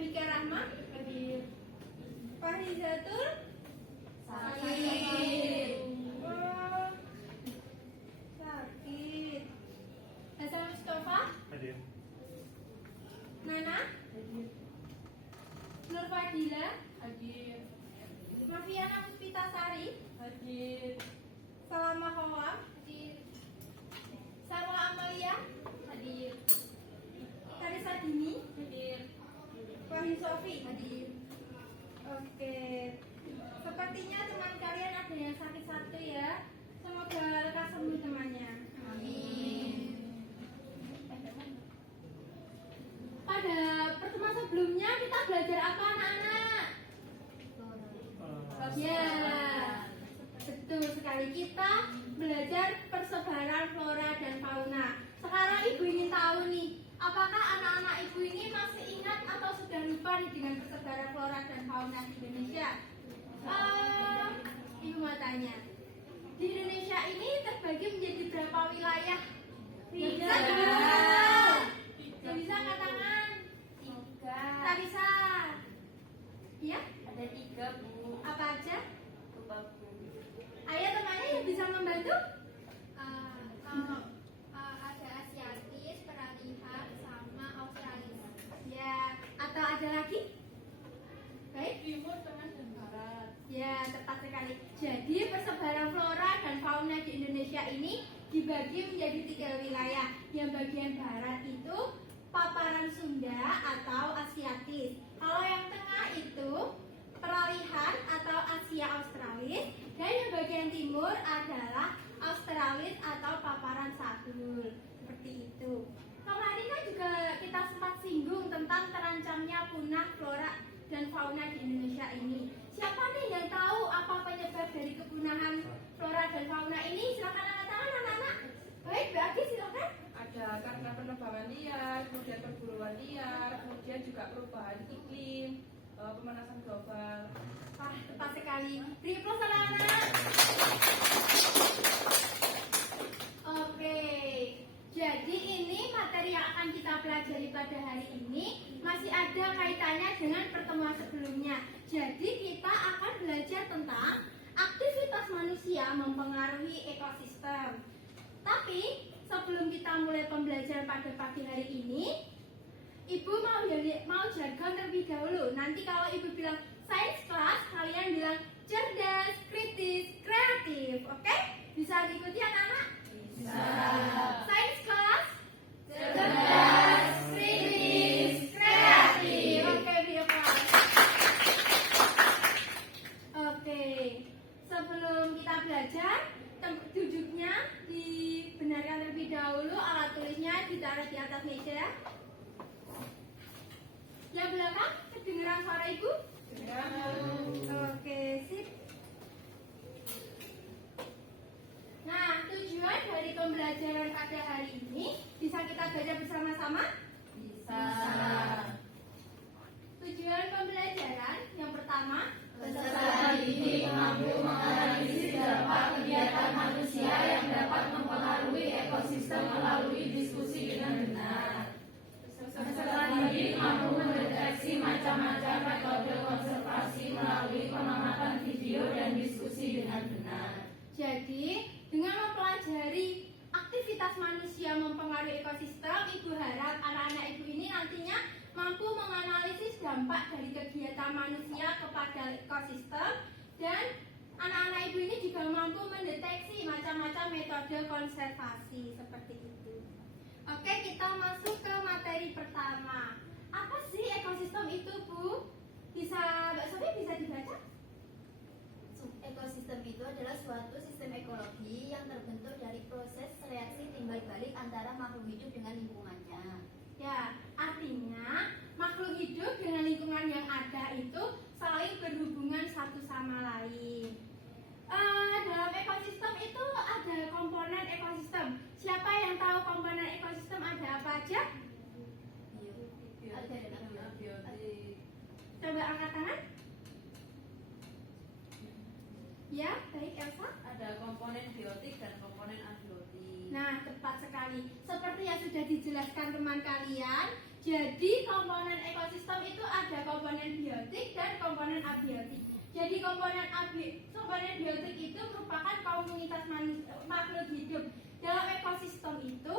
Febika Rahma? Hadir. Fahrizatul? Sakit. Oh, sakit. Hasan Mustafa? Hadir. Nana? Hadir. Nur Fadila? Hadir. Mafiana Puspitasari? Hadir. Salama Hawa? Hadir. Sarwa Amalia? Hadir. Karisa Dini? Hadir. Wahyu Sofi? Hadir. Oke. Sepertinya teman kalian ada yang sakit-sakit ya. Semoga lekas sembuh temannya. Amin. Pada pertemuan sebelumnya kita belajar apa anak-anak? Ya, betul sekali, kita belajar persebaran flora dan fauna. Sekarang ibu ingin tahu nih, apakah anak-anak ibu ini masih ingat atau sudah lupa nih dengan persebaran flora dan fauna di Indonesia? Ibu mau tanya, di Indonesia ini terbagi menjadi berapa wilayah? Bisa bisa angkat tangan. 3. Tarisa, ya? Ada 3, Bu. Apa aja? Lupa, Bu. Ayo temannya yang bisa membantu? Kalau ada Asiatis, Peralihan, sama Australia. Ya, atau ada lagi? Baik. Timur, Tengah, dan Barat. Ya, tepat sekali. Jadi persebaran flora dan fauna di Indonesia ini dibagi menjadi 3 wilayah. Yang bagian barat itu paparan Sunda atau Asiatis. Kalau yang tengah itu peralihan atau Asia Australis, dan yang bagian timur adalah Australis atau paparan Sadul. Seperti itu. Kemarin kan juga kita sempat singgung tentang terancamnya punah flora dan fauna di Indonesia ini. Siapa nih yang tahu apa penyebab dari kepunahan flora dan fauna ini? Silakan angkat tangan anak-anak. Baik, Mbak Agi silakan. Ada karena penebangan liar, kemudian perburuan liar, kemudian juga perubahan iklim, pemanasan global. Wah, tepat sekali. Beri aplaus anak-anak. Oke. Jadi ini materi yang akan kita pelajari pada hari ini masih ada kaitannya dengan pertemuan sebelumnya. Jadi kita akan belajar tentang aktivitas manusia mempengaruhi ekosistem. Tapi sebelum kita mulai pembelajaran pada pagi hari ini, Ibu mau jargon terlebih dahulu. Nanti kalau Ibu bilang science class, kalian bilang cerdas, kritis, kreatif. Oke? Bisa diikuti anak-anak? Bisa. Science class, Cerdas, kritis, kreatif. Oke, video kelas. Oke, sebelum kita belajar, duduknya dibenarkan terlebih dahulu, alat tulisnya ditaruh di atas meja. Yang belakang, kedengeran suara Ibu? Oke, sip. Nah, tujuan dari pembelajaran pada hari ini bisa kita baca bersama-sama? Bisa. Tujuan pembelajaran yang pertama, Peserta didik mampu menganalisis dampak kegiatan manusia yang dapat mempengaruhi ekosistem melalui diskusi dengan benar. Peserta didik mampu mendeteksi macam-macam metode konservasi melalui pengamatan video dan diskusi dengan benar. jadi dengan mempelajari aktivitas manusia mempengaruhi ekosistem, Ibu harap anak-anak Ibu ini nantinya mampu menganalisis dampak dari kegiatan manusia kepada ekosistem, dan anak-anak Ibu ini juga mampu mendeteksi macam-macam metode konservasi seperti itu. Oke, kita masuk ke materi pertama. Apa sih ekosistem itu, Bu? Mbak Sofi bisa dibaca? Ekosistem itu adalah suatu sistem ekologi yang terbentuk dari proses reaksi timbal balik antara makhluk hidup dengan lingkungannya. Ya, artinya makhluk hidup dengan lingkungan yang ada itu saling berhubungan satu sama lain. Dalam ekosistem itu ada komponen ekosistem. Siapa yang tahu komponen ekosistem ada apa aja? Biotik. Coba angkat tangan. Ya, baik Elsa. Ada komponen biotik dan komponen abiotik. Nah, tepat sekali. Seperti yang sudah dijelaskan teman kalian, Jadi komponen ekosistem itu ada komponen biotik dan komponen abiotik. Jadi komponen biotik itu merupakan komunitas makhluk hidup. Dalam ekosistem itu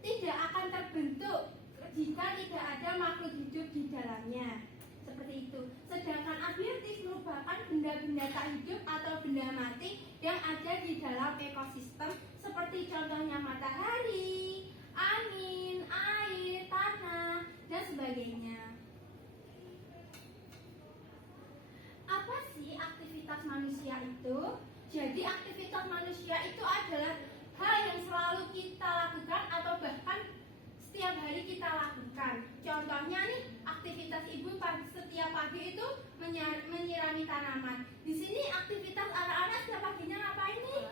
tidak akan terbentuk jika tidak ada makhluk hidup di dalamnya. Seperti itu. Sedangkan abiotik merupakan benda-benda tak hidup atau benda mati yang ada di dalam ekosistem, seperti contohnya matahari, angin, air, tanah, dan sebagainya. Apa sih aktivitas manusia itu? Jadi aktivitas manusia itu adalah hal yang selalu kita lakukan atau bahkan setiap hari kita lakukan. Contohnya nih, aktivitas ibu setiap pagi itu menyirami tanaman. Di sini aktivitas anak-anak setiap paginya ngapain nih?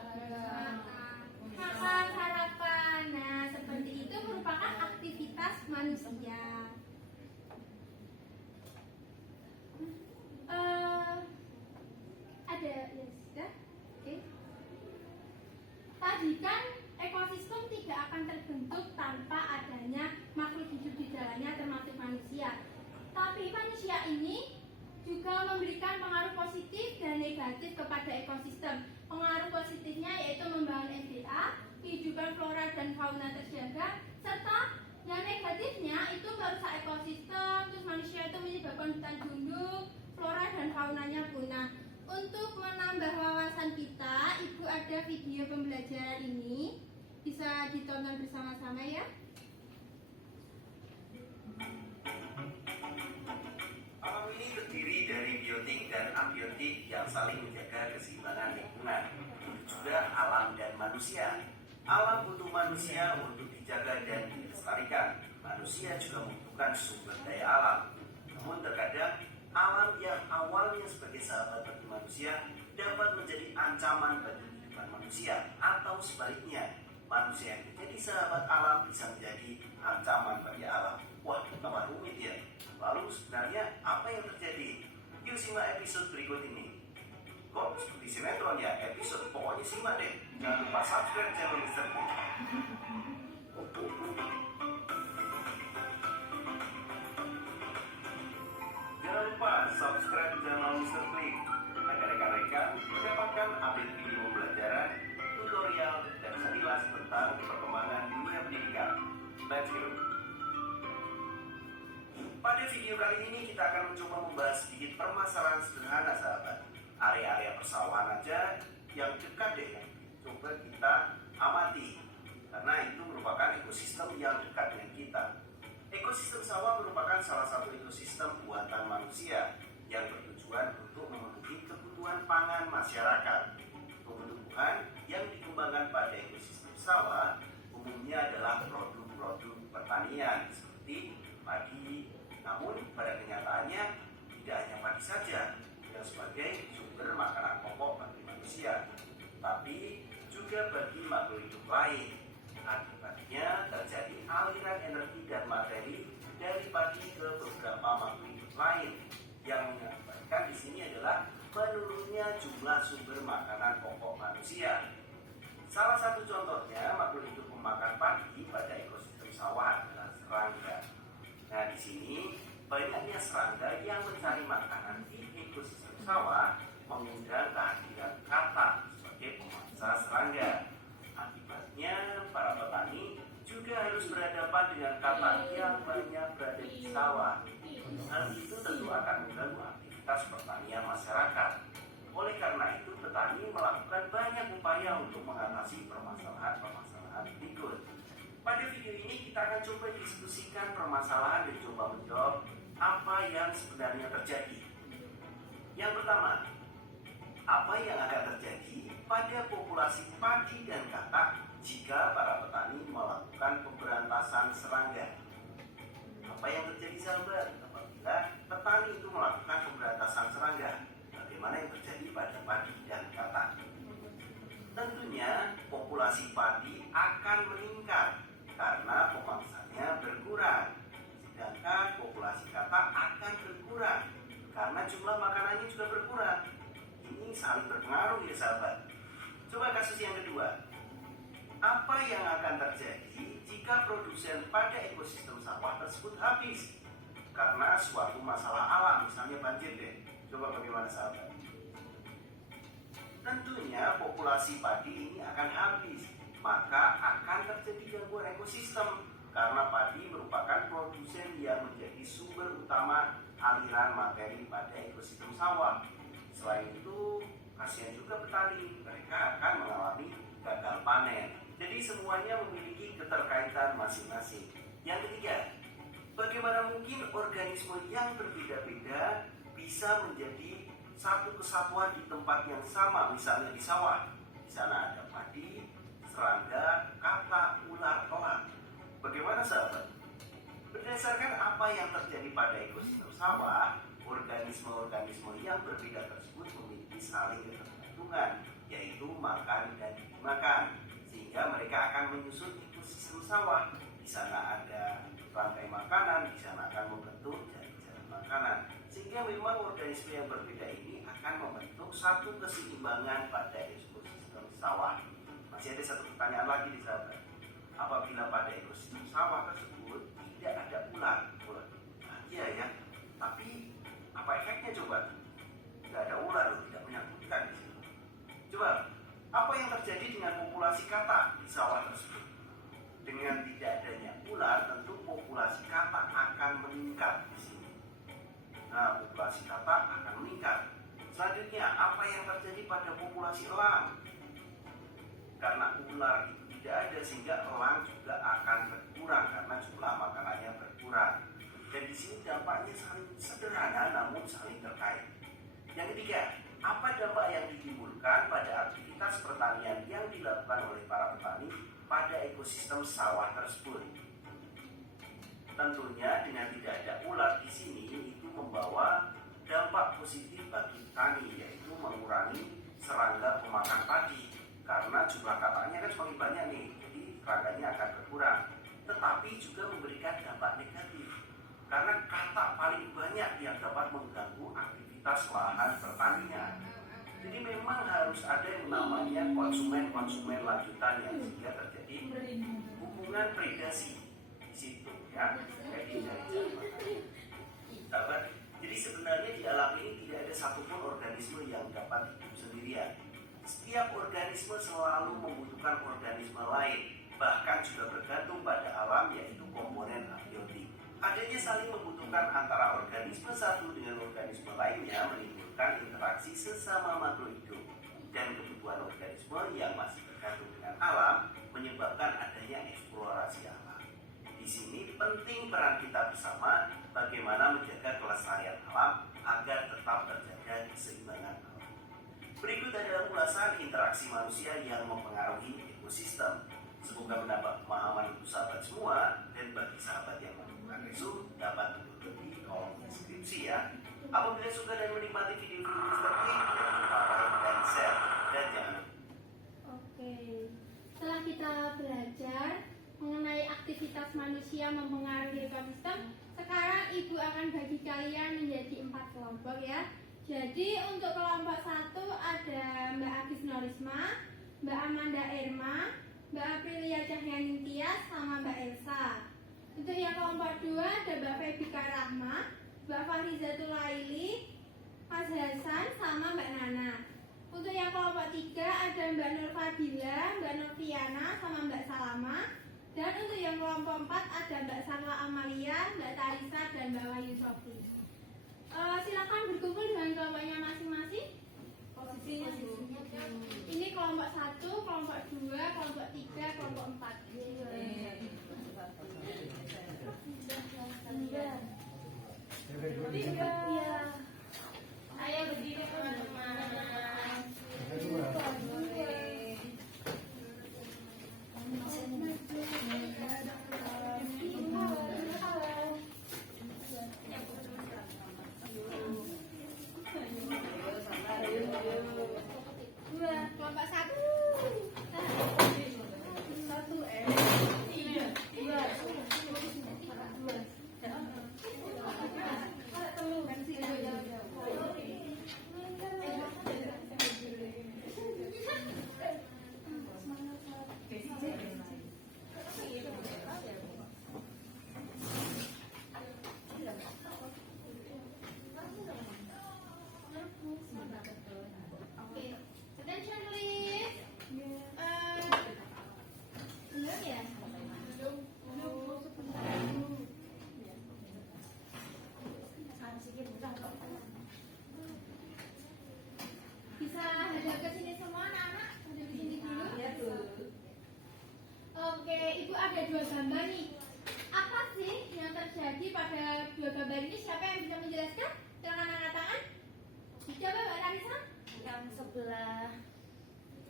Makan, sarapan. Nah, seperti itu merupakan aktivitas manusia. Ada ya sudah? Oke. Tadi kan ekosistem tidak akan terbentuk tanpa adanya makhluk hidup di dalamnya, termasuk manusia. Tapi manusia ini juga memberikan pengaruh positif dan negatif kepada ekosistem. Pengaruh positifnya yaitu membangun SDA, kehidupan flora dan fauna terjaga, serta yang negatifnya itu merusak ekosistem, terus manusia itu menyebabkan hutan tunduk, flora dan faunanya punah. Untuk menambah wawasan kita, Ibu ada video pembelajaran ini, bisa ditonton bersama-sama ya. Alam ini terdiri dari biotik dan abiotik yang saling menjaga keseimbangan lingkungan. Juga alam dan manusia. Alam butuh manusia untuk dijaga dan dilestarikan. Manusia juga membutuhkan sumber daya alam. Namun terkadang alam yang awalnya sebagai sahabat bagi manusia dapat menjadi ancaman bagi kehidupan manusia, atau sebaliknya, manusia yang menjadi sahabat alam bisa menjadi ancaman bagi alam. Wah, tambah rumit ya. Lalu sebenarnya apa yang terjadi? Yuk simak episode berikut ini. Kok seperti sinetron ya? Episode pokoknya simak deh. Jangan lupa subscribe channel Mr. P. Jangan lupa subscribe channel Mr. Klik agar rekan-rekan mendapatkan update video pembelajaran, tutorial, dan sekilas tentang perkembangan dunia pendidikan. Let's go! Pada video kali ini kita akan mencoba membahas sedikit permasalahan sederhana sahabat. Area-area persawahan aja yang dekat deh, coba kita amati. Karena itu merupakan ekosistem yang dekat dengan kita. Ekosistem sawah merupakan salah satu ekosistem buatan manusia yang bertujuan untuk memenuhi kebutuhan pangan masyarakat. Tumbuhan yang dikembangkan pada ekosistem sawah umumnya adalah produk-produk pertanian seperti padi. Namun pada kenyataannya tidak hanya padi saja yang sebagai sumber makanan pokok bagi manusia, tapi juga bagi makhluk hidup lain. Akibatnya terjadi aliran energi dan materi dari padi ke beberapa makhluk hidup lain, yang mengakibatkan di sini adalah menurunnya jumlah sumber makanan pokok manusia. Salah satu contohnya makhluk hidup pemakan padi pada ekosistem sawah adalah serangga. Nah, di sini banyaknya serangga yang mencari makanan di ekosistem sawah mengundang kehadiran katak sebagai pemangsa serangga. Akibatnya para petani juga harus berhadapan dengan katak yang banyak berada di sawah. Hal itu tentu akan mengganggu aktivitas pertanian masyarakat. Oleh karena itu, petani melakukan banyak upaya untuk mengatasi permasalahan-permasalahan berikut. Pada video ini kita akan coba diskusikan permasalahan dan coba menjawab apa yang sebenarnya terjadi. Yang pertama, apa yang akan terjadi pada populasi padi dan katak jika para petani melakukan pemberantasan serangga? Apa yang terjadi sahabat apabila petani itu melakukan pemberantasan serangga? Bagaimana yang terjadi pada padi dan katak? Tentunya populasi padi akan meningkat karena pemangsanya berkurang, sedangkan populasi katak akan berkurang karena jumlah makanannya juga berkurang. Ini saling berpengaruh ya sahabat. Coba kasus yang kedua. Apa yang akan terjadi jika jika produsen pada ekosistem sawah tersebut habis karena suatu masalah alam, misalnya banjir deh. Coba bagaimana sahabat? Tentunya populasi padi ini akan habis, maka akan terjadi gangguan ekosistem karena padi merupakan produsen yang menjadi sumber utama aliran materi pada ekosistem sawah. Selain itu, kasihan juga petani, mereka akan mengalami gagal panen. Jadi semuanya memiliki keterkaitan masing-masing. Yang ketiga, bagaimana mungkin organisme yang berbeda-beda bisa menjadi satu kesatuan di tempat yang sama, misalnya di sawah. Di sana ada padi, serangga, katak, ular, elang. Bagaimana sahabat? Berdasarkan apa yang terjadi pada ekosistem sawah, organisme-organisme yang berbeda tersebut memiliki saling ketergantungan, yaitu makan dan dimakan, sehingga mereka akan menyusun ekosistem sawah. Di sana ada rantai makanan, di sana akan membentuk jaring-jaring makanan, sehingga memang organisme yang berbeda ini akan membentuk satu keseimbangan pada ekosistem sawah. Masih ada satu pertanyaan lagi di sahabat. Apabila pada ekosistem sawah tersebut tidak ada ular, iya ya, tapi apa efeknya coba? Tidak ada ular, tidak menakutkan di situ. Coba, apa yang terjadi dengan populasi katak di sawah tersebut? Dengan tidak adanya ular, tentu populasi katak akan meningkat di sini. Nah, populasi katak akan meningkat. Selanjutnya, apa yang terjadi pada populasi elang? Karena ular itu tidak ada, sehingga elang juga akan berkurang karena jumlah makanannya berkurang. Dan di sini dampaknya saling sederhana namun saling terkait. Yang ketiga, apa dampak yang ditimbulkan pada aktivitas pertanian yang dilakukan oleh para petani pada ekosistem sawah tersebut? Tentunya dengan tidak ada ular di sini itu membawa dampak positif bagi petani, yaitu mengurangi serangga pemakan padi karena jumlah kataknya kan semakin banyak nih, jadi serangganya akan berkurang. Tetapi juga memberikan dampak negatif karena katak paling banyak yang dapat mengganggu aktivitas lahan pertanian. Jadi memang harus ada yang namanya konsumen lanjutannya, sehingga terjadi hubungan predasi di situ ya. Jadi sebenarnya di alam ini tidak ada satupun organisme yang dapat hidup sendirian. Setiap organisme selalu membutuhkan organisme lain, bahkan juga bergantung pada alam, yaitu komponen abiotik. Adanya saling membutuhkan antara organisme satu dengan organisme lainnya menimbulkan interaksi sesama makhluk hidup, dan kebutuhan organisme yang masih bergantung dengan alam menyebabkan adanya eksplorasi alam. Di sini penting peran kita bersama bagaimana menjaga kelestarian alam agar tetap terjaga keseimbangan alam. Berikut adalah ulasan interaksi manusia yang mempengaruhi ekosistem. Semoga mendapat pemahaman untuk sahabat semua, dan bagi sahabat yang membutuhkan resum dapat mengikuti di kolom deskripsi ya. Apabila suka dan menikmati video Mr. K, jangan lupa like dan share, dan jangan lupa. Oke, setelah kita belajar mengenai aktivitas manusia mempengaruhi ekosistem, sekarang Ibu akan bagi kalian menjadi 4 kelompok ya. Jadi untuk kelompok 1 ada Mbak Agis Norisma, Mbak Amanda Irma, Mbak Aprilia Cahyaningtyas, sama Mbak Elsa. Untuk yang kelompok 2 ada Mbak Febika Rahma, Mbak Fahrizatul Laili, Mas Hasan, sama Mbak Nana. Untuk yang kelompok 3 ada Mbak Nur Fadila, Mbak Noviana, sama Mbak Salama. Dan untuk yang kelompok 4 ada Mbak Sarla Amalia, Mbak Tarisa, dan Mbak Wahyu Sofi. Silakan berkumpul dengan kelompoknya masing-masing. Posisinya Ini kelompok 1, kelompok 2, kelompok 3, kelompok 4. Iya. Ayo berdiri teman-teman. Kelompok 1. Oke, Ibu ada 2 gambar nih. Apa sih yang terjadi pada 2 gambar ini? Siapa yang bisa menjelaskan? Silakan angkat tangan. Coba Mbak Tarisa. Yang sebelah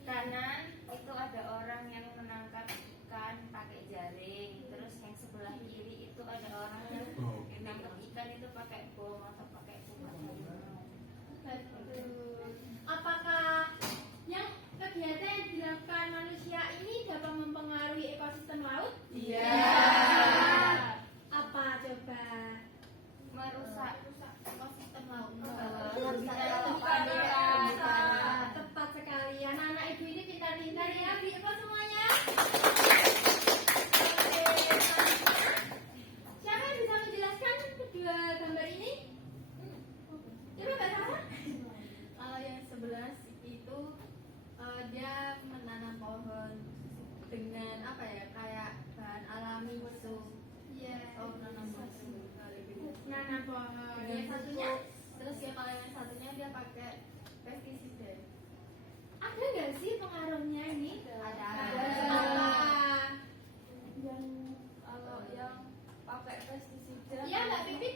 kanan itu ada orang yang menangkap ikan pakai jaring. Terus yang sebelah kiri itu ada orang yang menangkap ikan itu pakai bom atau pakai bunga. Betul. Apakah yang kegiatan yang dilakukan manusia ini dapat mempengaruhi ekosistem laut? Iya. Apa coba? Merusak ekosistem laut. Tepat sekali. Anak-anak Ibu ini pintar-pintar ya. Apa semuanya? Oke. Siapa yang bisa menjelaskan kedua gambar ini? Coba Mbak Sarah. Kalau yang sebelah itu dia menanam pohon dengan apa ya, kayak bahan alami musuh. Iya. Oh, menanam musuh. Nanam pohon. Yang Yang satunya, satunya terus ya kalau yang satunya dia pakai pestisida. ada nggak sih pengaruhnya ini? Ada. Apa? Yang kalau yang pakai pestisida, Iya Mbak Pipit.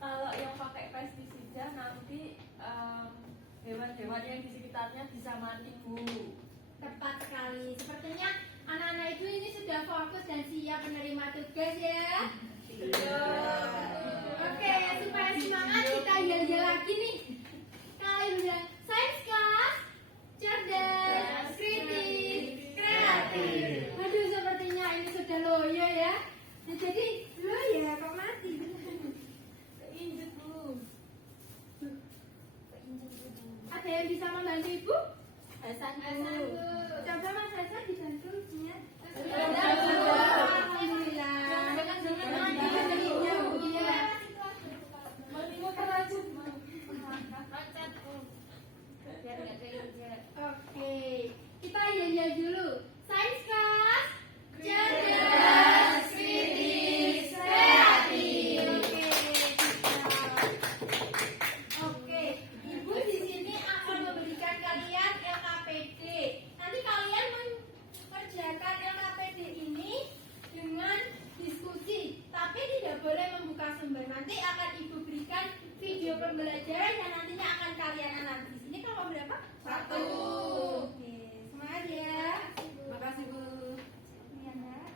kalau yang pakai pestisida nanti hewan-hewan yang di sekitarnya bisa mati, Bu. Tepat sekali. Sepertinya anak-anak Ibu ini sudah fokus dan siap menerima tugas ya. Oke, supaya semangat kita yel-yel lagi nih. Kali bilang science class, cerdas, kritis, kreatif. Aduh, sepertinya ini sudah loyo ya. Nah, jadi loyo kok mati. Injek, Bu. Ada yang bisa membantu Ibu? Hasan Hasan, Bu. Coba Mas Hasan dibantu ya. Sudah. Alhamdulillah. Iya. Menimbulkan racun, Bu. Loncat, Bu. Biar nggak keinjek. Oke, kita yel-yel dulu. Science class, cerdas, kritis, kreatif. Oke, Ibu di sini akan memberikan kalian LKPD. Nanti kalian mengerjakan LKPD ini dengan diskusi, tapi tidak boleh membuka sumber. Nanti akan Ibu berikan video pembelajaran yang nantinya akan kalian analisis. Ini kelompok berapa? 1. Oke, semangat ya. Makasih, Bu. Iya, Mbak.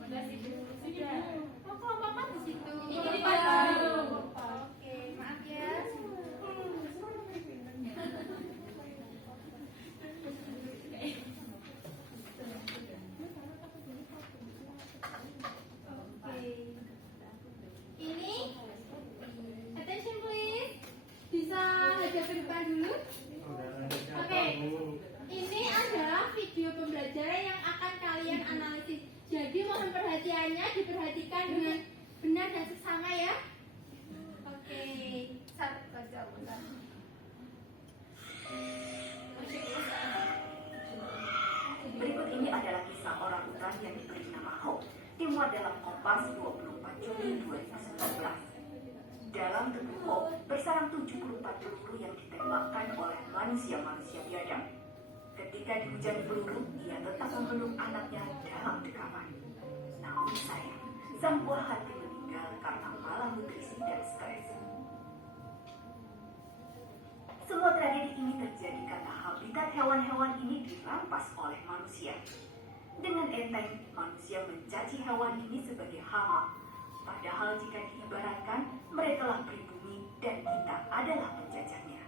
Makasih, Bu. Sudah. Oh, kelompok 4 di situ. Ini Kelompok Pak. 4. Oke, maaf ya. Oke. Ini attention please. Bisa hadap ke depan dulu. Oke. Ini adalah video pembelajaran yang akan kalian analisis. Jadi mohon perhatiannya diperhatikan dengan benar dan seksama ya. Oke. Berikut ini adalah kisah orang utan yang diberi nama Hope, dimuat dalam Kompas 24 Juni 2019. Dalam tubuh Hope bersarang 74 peluru yang ditembakkan oleh manusia-manusia biadab. Ketika dihujani peluru, ia tetap memeluk anaknya dalam dekapan. Namun sayang, sang buah hati meninggal karena malnutrisi dan stres. Semua tragedi ini terjadi karena habitat hewan-hewan ini dirampas oleh manusia. Dengan enteng, manusia mencaci hewan ini sebagai hama. Padahal jika diibaratkan, merekalah pribumi dan kita adalah penjajahnya.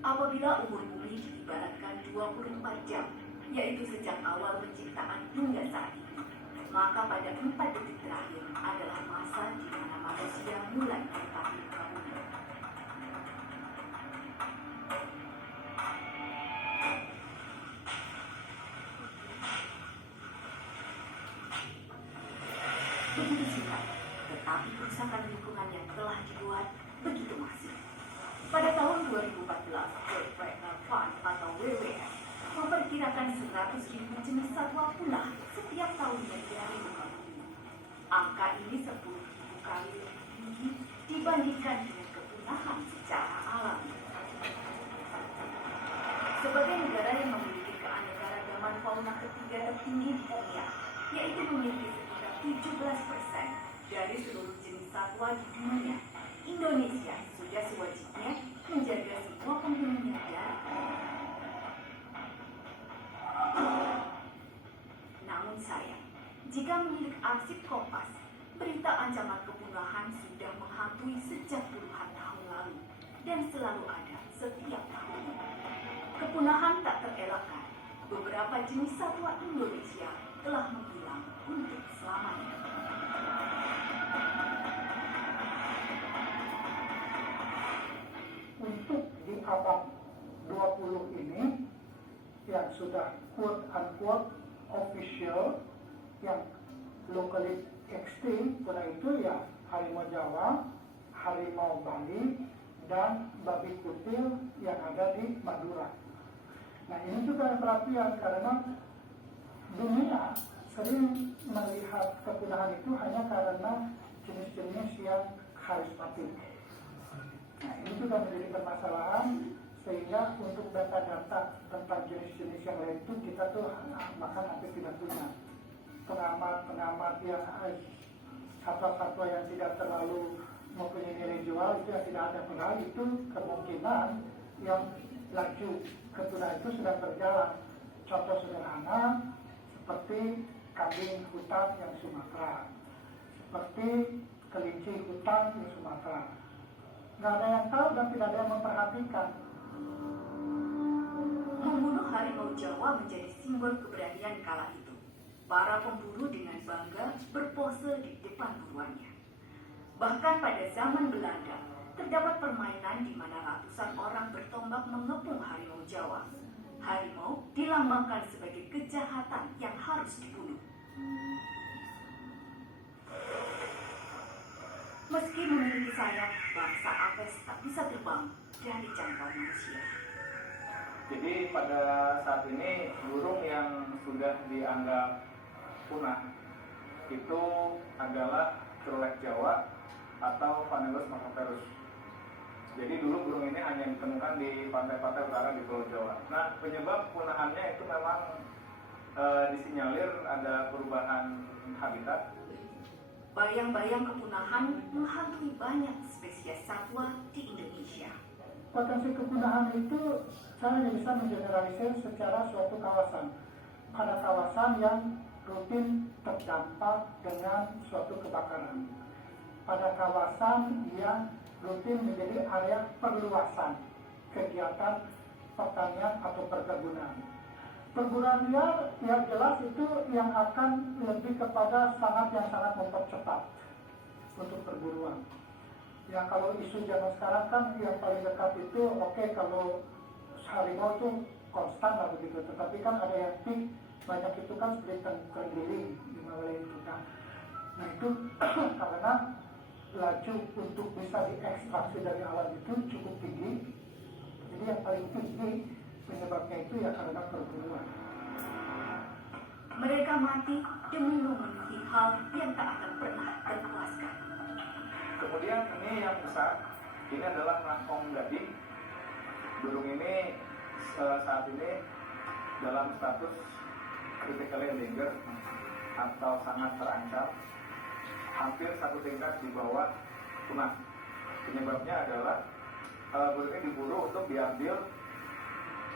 Apabila umur bumi diibaratkan 24 jam, yaitu sejak awal penciptaan hingga saat ini, maka pada 4 detik terakhir adalah masa di mana manusia mulai menempati muka bumi. Begitu singkat, tetapi kerusakan lingkungan yang telah dibuat begitu masif. Pada tahun 2014, World Wildlife Fund atau WWF memperkirakan 100.000 jenis satwa punah setiap tahunnya di dunia, yaitu memiliki sekitar 17% dari seluruh jenis satwa di dunia. Indonesia sudah sewajibnya menjaga semua penggunanya dari. Namun sayang, jika menilik arsip Kompas, berita ancaman kepunahan sudah menghantui sejak puluhan tahun lalu dan selalu ada setiap tahunnya. Kepunahan tak terelakkan. Beberapa jenis satwa Indonesia telah menghilang untuk selamanya. Untuk di abad 20 ini yang sudah quote-unquote official, yang locally extinct, pada itu ya harimau Jawa, harimau Bali, dan babi kutil yang ada di Madura. Nah, ini juga perhatian karena dunia sering melihat kepunahan itu hanya karena jenis-jenis yang karismatik. Nah, ini juga menjadi permasalahan, sehingga untuk data-data tentang jenis-jenis yang lain itu kita tuh makan hampir tidak punya. Pengamat-pengamat yang satwa-satwa yang tidak terlalu mempunyai nilai jual itu yang tidak ada, padahal itu kemungkinan yang laju kepunahan itu sedang berjalan. Contoh sederhana seperti kambing hutan yang Sumatera, seperti kelinci hutan yang Sumatera. Nggak ada yang tahu dan tidak ada yang memperhatikan. Membunuh harimau Jawa menjadi simbol keberanian kala itu. Para pemburu dengan bangga berpose di depan buruannya. Bahkan pada zaman Belanda, terdapat permainan di mana ratusan orang bertombak mengepung harimau Jawa. Harimau dilambangkan sebagai kejahatan yang harus dibunuh. Meski memiliki sayap, bangsa Aves tak bisa terbang dari jangkauan manusia. Jadi pada saat ini burung yang sudah dianggap punah itu adalah curlek Jawa atau Phanelus macroperus. Jadi dulu burung ini hanya ditemukan di pantai-pantai utara di Pulau Jawa. Nah, penyebab punahannya itu memang disinyalir ada perubahan habitat. Bayang-bayang kepunahan menghantui banyak spesies satwa di Indonesia. Potensi kepunahan itu saya hanya bisa mengeneralisir secara suatu kawasan. Ada kawasan yang rutin terdampak dengan suatu kebakaran. Pada kawasan yang rutin menjadi area perluasan kegiatan pertanian atau perkebunan. Perburuan liar yang jelas itu yang akan lebih kepada yang sangat mempercepat untuk perburuan. Ya, kalau isu zaman sekarang kan yang paling dekat itu oke, kalau harimau itu konstan lah begitu, tetapi kan ada yang peak banyak itu kan seperti terenggiling di wilayah itu. Nah itu karena laju untuk bisa diekstraksi dari alam itu cukup tinggi. Jadi yang paling tinggi penyebabnya itu ya karena perburuan. Mereka mati demi memenuhi hal yang tak akan pernah terpuaskan. Kemudian ini yang besar, ini adalah rakong gading. Burung ini saat ini dalam status critically endangered atau sangat terancam, hampir satu tingkat di bawah punah. Penyebabnya adalah burung ini diburu untuk diambil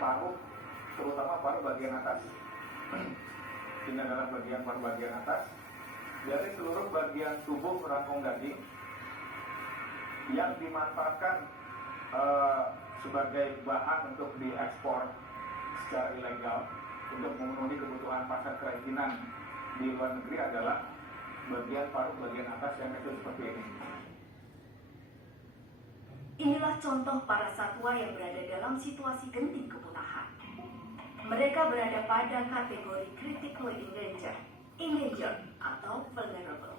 paruh, terutama paruh bagian atas. Ini adalah paruh bagian atas dari seluruh bagian tubuh rakong gading yang dimanfaatkan sebagai bahan untuk diekspor secara ilegal untuk memenuhi kebutuhan pasar kerajinan di luar negeri adalah paruh bagian atas yang kecil seperti ini. Inilah contoh para satwa yang berada dalam situasi genting kepunahan. Mereka berada pada kategori critically endangered atau vulnerable.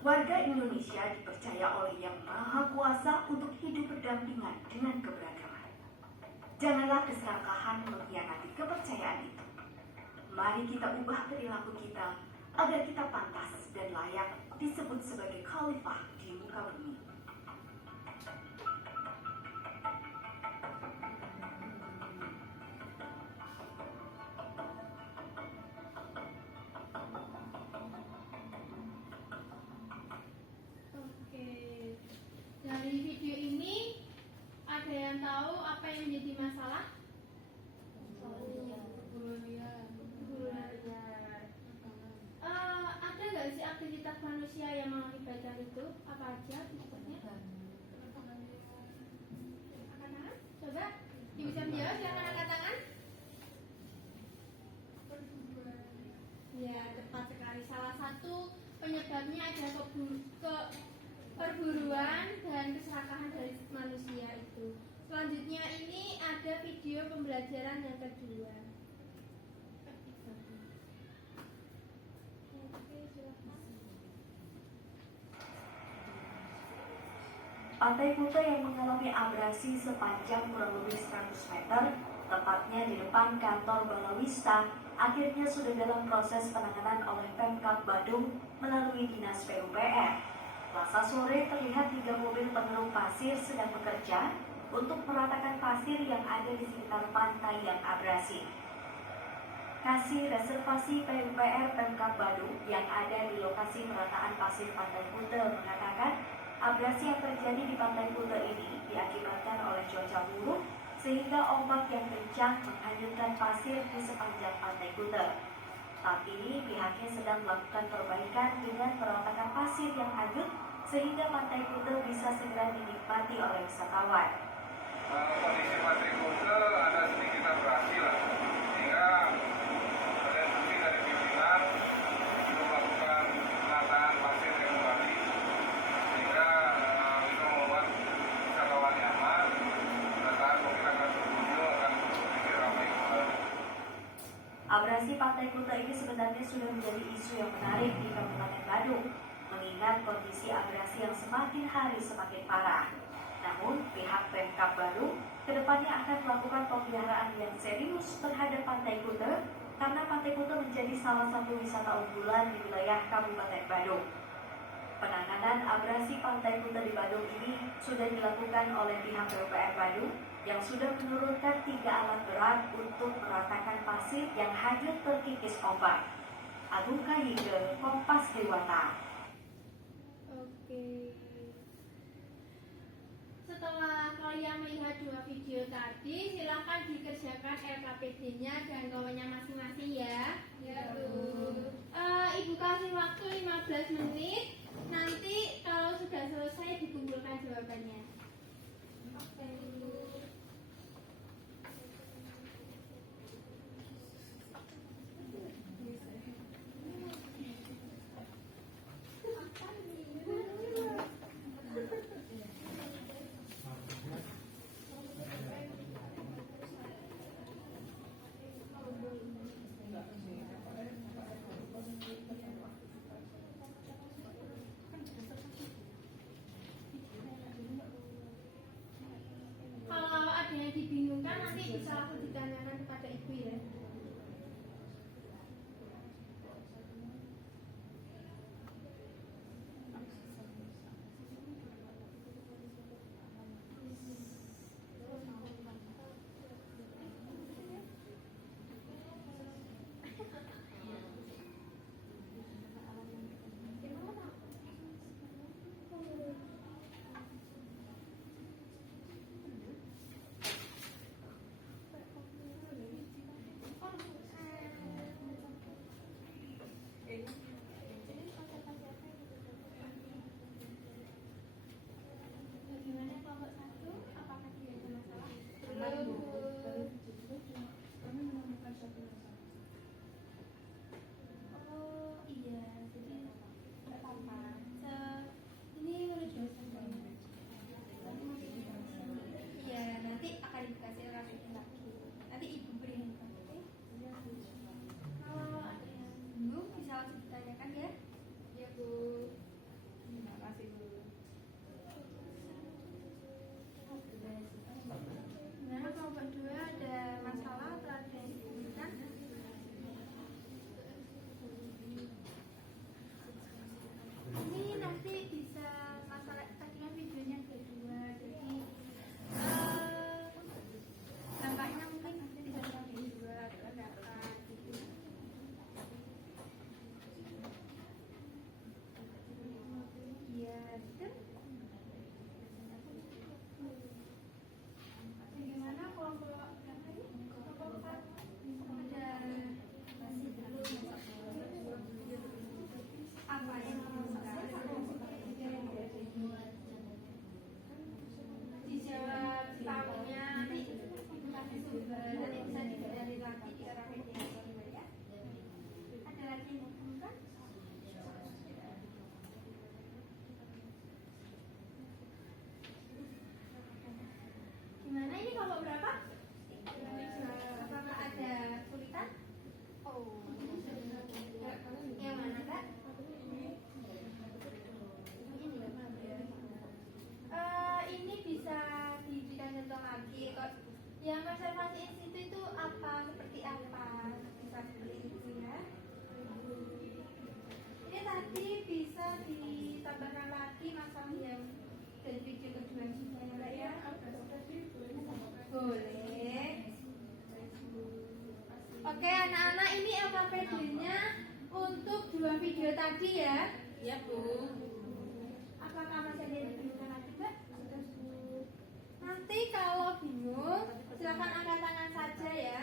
Warga Indonesia dipercaya oleh Yang Maha Kuasa untuk hidup berdampingan dengan keberagaman. Janganlah keserakahan mengkhianati kepercayaan itu. Mari kita ubah perilaku kita agar kita pantas dan layak disebut sebagai khalifah di muka bumi. masalah ada nggak sih aktivitas manusia yang mengakibatkan itu? Apa aja aktivitasnya? Angkat tangan, coba. Yang bisa menjawab silakan angkat tangan. Ya, tepat sekali. Salah satu penyebabnya adalah perburuan dan keserakahan dari manusia itu. Selanjutnya ini ada video pembelajaran yang kedua. Pantai Kuta yang mengalami abrasi sepanjang kurang lebih 100 meter, tepatnya di depan kantor Balawista, akhirnya sudah dalam proses penanganan oleh Pemkab Badung melalui Dinas PUPR. Selasa sore terlihat 3 mobil pengeruk pasir sedang bekerja untuk meratakan pasir yang ada di sekitar pantai yang abrasi. Kasih Reservasi PUPR Pemkab Badung yang ada di lokasi perataan pasir Pantai Kuta mengatakan, abrasi yang terjadi di Pantai Kuta ini diakibatkan oleh cuaca buruk sehingga ombak yang kencang menghanyutkan pasir di sepanjang Pantai Kuta. Saat ini pihaknya sedang melakukan perbaikan dengan meratakan pasir yang hanyut sehingga Pantai Kuta bisa segera dinikmati oleh wisatawan. Kondisi Pantai Kuta ada sedikit abrasi lah, sehingga ada instruksi dari pimpinan untuk melakukan penataan pasir yang kembali, sehingga bisa membuat wisatawan nyaman. Penataan mungkin akan berkunjung akan sedikit ramai kembali. Abrasi Pantai Kuta ini sebenarnya sudah menjadi isu yang menarik di Kabupaten Badung, mengingat kondisi abrasi yang semakin hari semakin parah. Namun, pihak Pemkab Badung kedepannya akan melakukan pemeliharaan yang serius terhadap Pantai Kuta karena Pantai Kuta menjadi salah satu wisata unggulan di wilayah Kabupaten Badung. Penanganan abrasi Pantai Kuta di Badung ini sudah dilakukan oleh pihak PUPR Badung yang sudah menurunkan 3 alat berat untuk meratakan pasir yang hanyut terkikis ombak. Agung Kahige, Kompas Dewata. Oke. Setelah kalian melihat 2 video tadi, silakan dikerjakan LKPD-nya dan kawannya masing-masing ya. Ya, Bu. Ibu kasih waktu 15 menit. Nanti kalau sudah selesai dikumpulkan jawabannya. bisa ditambahkan lagi masalah yang dari video kedua juga ya Mbak ya? Boleh. Oke anak-anak, ini LKPD-nya untuk 2 video tadi ya. Iya Bu. Apakah masih ada yang bingung lagi Mbak? Nanti kalau bingung silakan angkat tangan saja ya.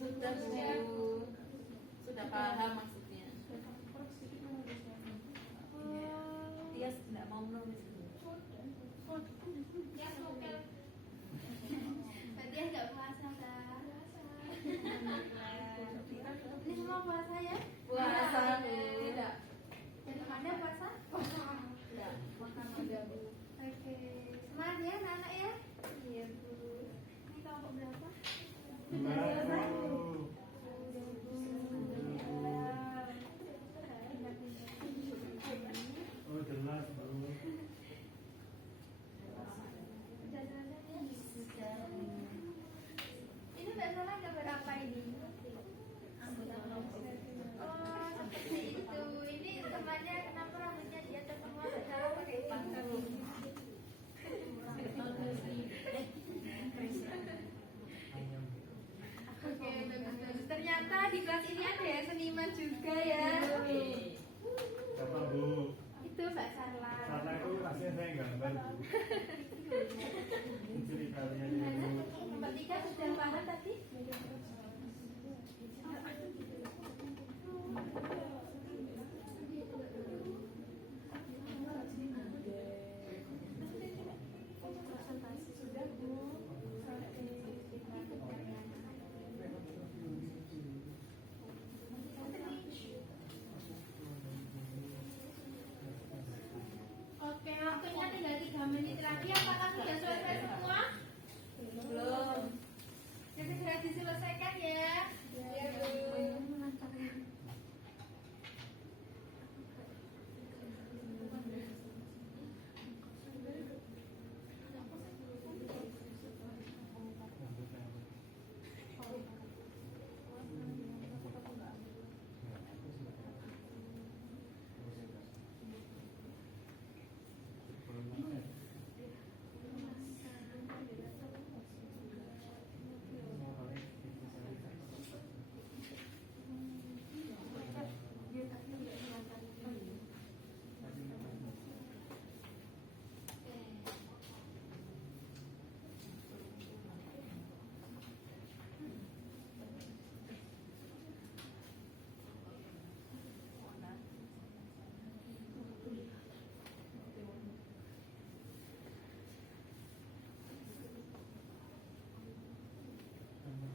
Sudah Bu, sudah paham maksudnya. Dia tidak mau menulis. Ya, oke. Berarti nggak puasa, Kak? Ini semua puasa ya? Puasa Bu. Tidak. Dari mana puasa? Tidak, makan aja Bu. Oke. Semangat ya anak-anak ya? Iya, Bu. Ini kelompok berapa? Sudah selesai? Oh jelas bro. Sudah selesai ya? Ini Mbak Sola gambar apa ini? Oh, seperti itu. Ini temannya kenapa rambutnya di atas semua secara pakai pangkat ini? Oke, bagus-bagus. Ternyata di kelas ini ada ya seniman juga ya. Siapa bu? Itu Mbak Sarla. Karena itu aslinya saya gambar bu. Ciri kalian Gimana? itu. Mbak Tika sudah paham tadi? Oke, waktunya tinggal 3 menit lagi. Apakah sudah selesai semua? Belum. Jadi segera diselesaikan ya. Ya, Bu.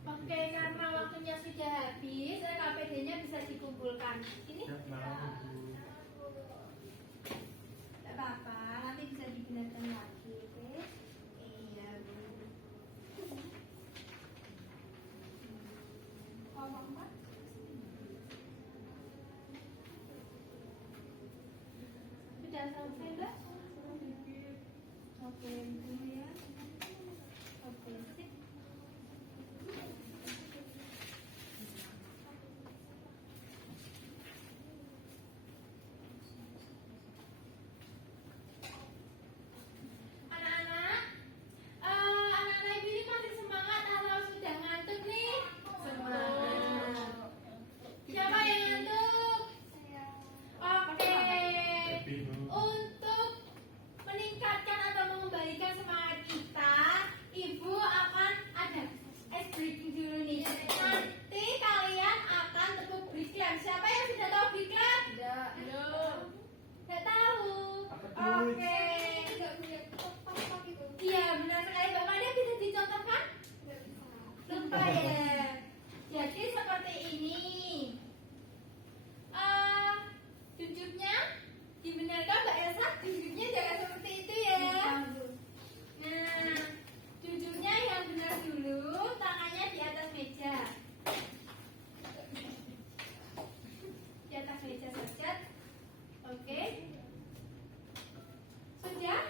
Oke, karena waktunya sudah habis, KPD-nya bisa dikumpulkan. Ini Siap mau bu. tidak apa-apa, nanti bisa digunakan lagi, oke? Iya, Bu. Ngomong, Pak? Sudah selesai, Mbak? Oke, Bu ya. Oke, sip. Anak-anak, anak-anak ibu ini masih semangat atau sudah ngantuk nih? Semangat. Siapa yang ngantuk? Oke. Happy bu. Untuk meningkatkan atau mengembalikan semangat di atas meja saja. Oke. Sudah?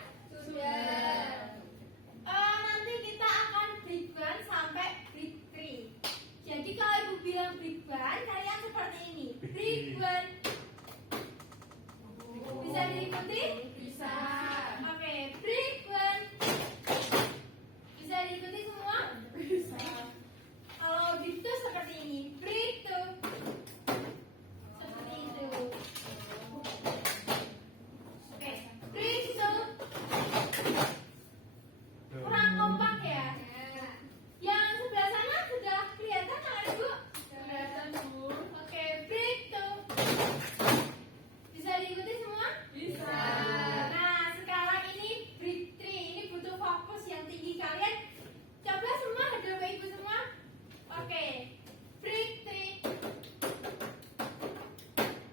Nanti kita akan break ban sampai break 3. Jadi kalau ibu bilang break ban, kalian seperti ini. Break ban. Bisa diikuti? Bisa. Oke, break ban. Bisa diikuti semua? Bisa. Kalau gitu seperti ini. Break 2. Seperti itu. Oke, break 2. Kurang kompak ya. Yang sebelah sana sudah kelihatan kan Ibu? Kelihatan, Bu. Oke, break 2. Bisa diikuti semua? Bisa. Nah, sekarang ini break 3. Ini butuh fokus yang tinggi kalian. Coba semua hadap ke Ibu semua. Oke. Break 3.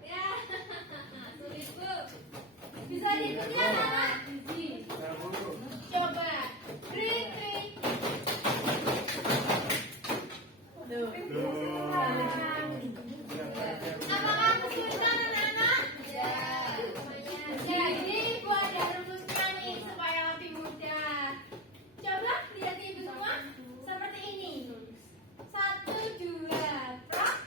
Ya. Sulit, Bu. Bisa diikuti anak-anak? Coba. Break 3. Apakah kesulitan anak-anak? Jadi Ibu ada rumusnya nih supaya lebih mudah. Coba lihat Ibu semua seperti ini. 1, 2, prak.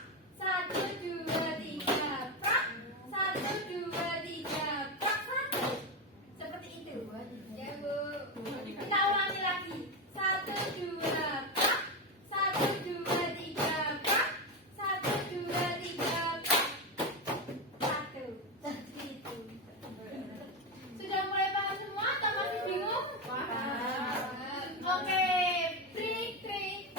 1, 2, 3, prak. 1, 2, 3, prak. 1. Seperti itu. Ya Bu. Kita ulangi lagi. 1, 2, prak. 1, 2, 3, prak. 1, 2, 3, prak. 1. Seperti itu. Sudah mulai paham semua atau masih bingung? Oke, break 3.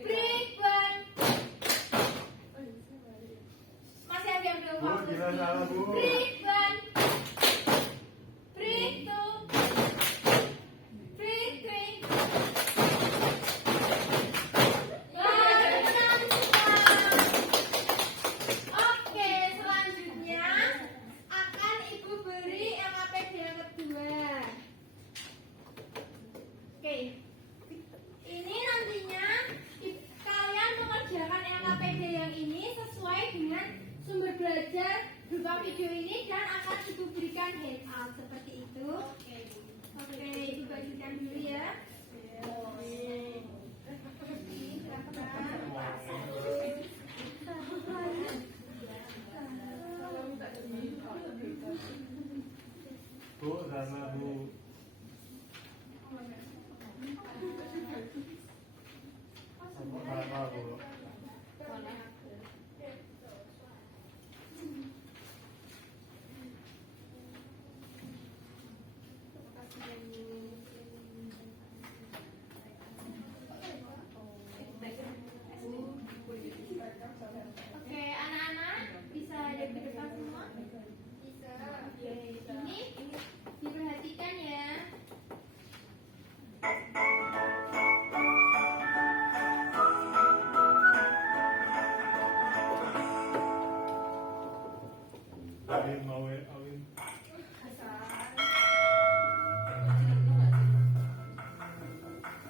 Break 1. Masih ada yang belum Bu, fokus. gila salah, Bu. Break 1. Break 2. Break 3. Oke, selanjutnya akan Ibu beri LKPD yang kedua. Oke, ini nantinya kalian mengerjakan LKPD yang ini sesuai dengan sumber belajar berupa video ini dan akan Ibu berikan handout seperti itu. Oke, Ibu bagikan dulu ya. Bu, sama Bu. Apa, Bu? Oke, anak-anak bisa ada di depan semua? Bisa. Oke, ini diperhatikan ya. Awin, mau Awin.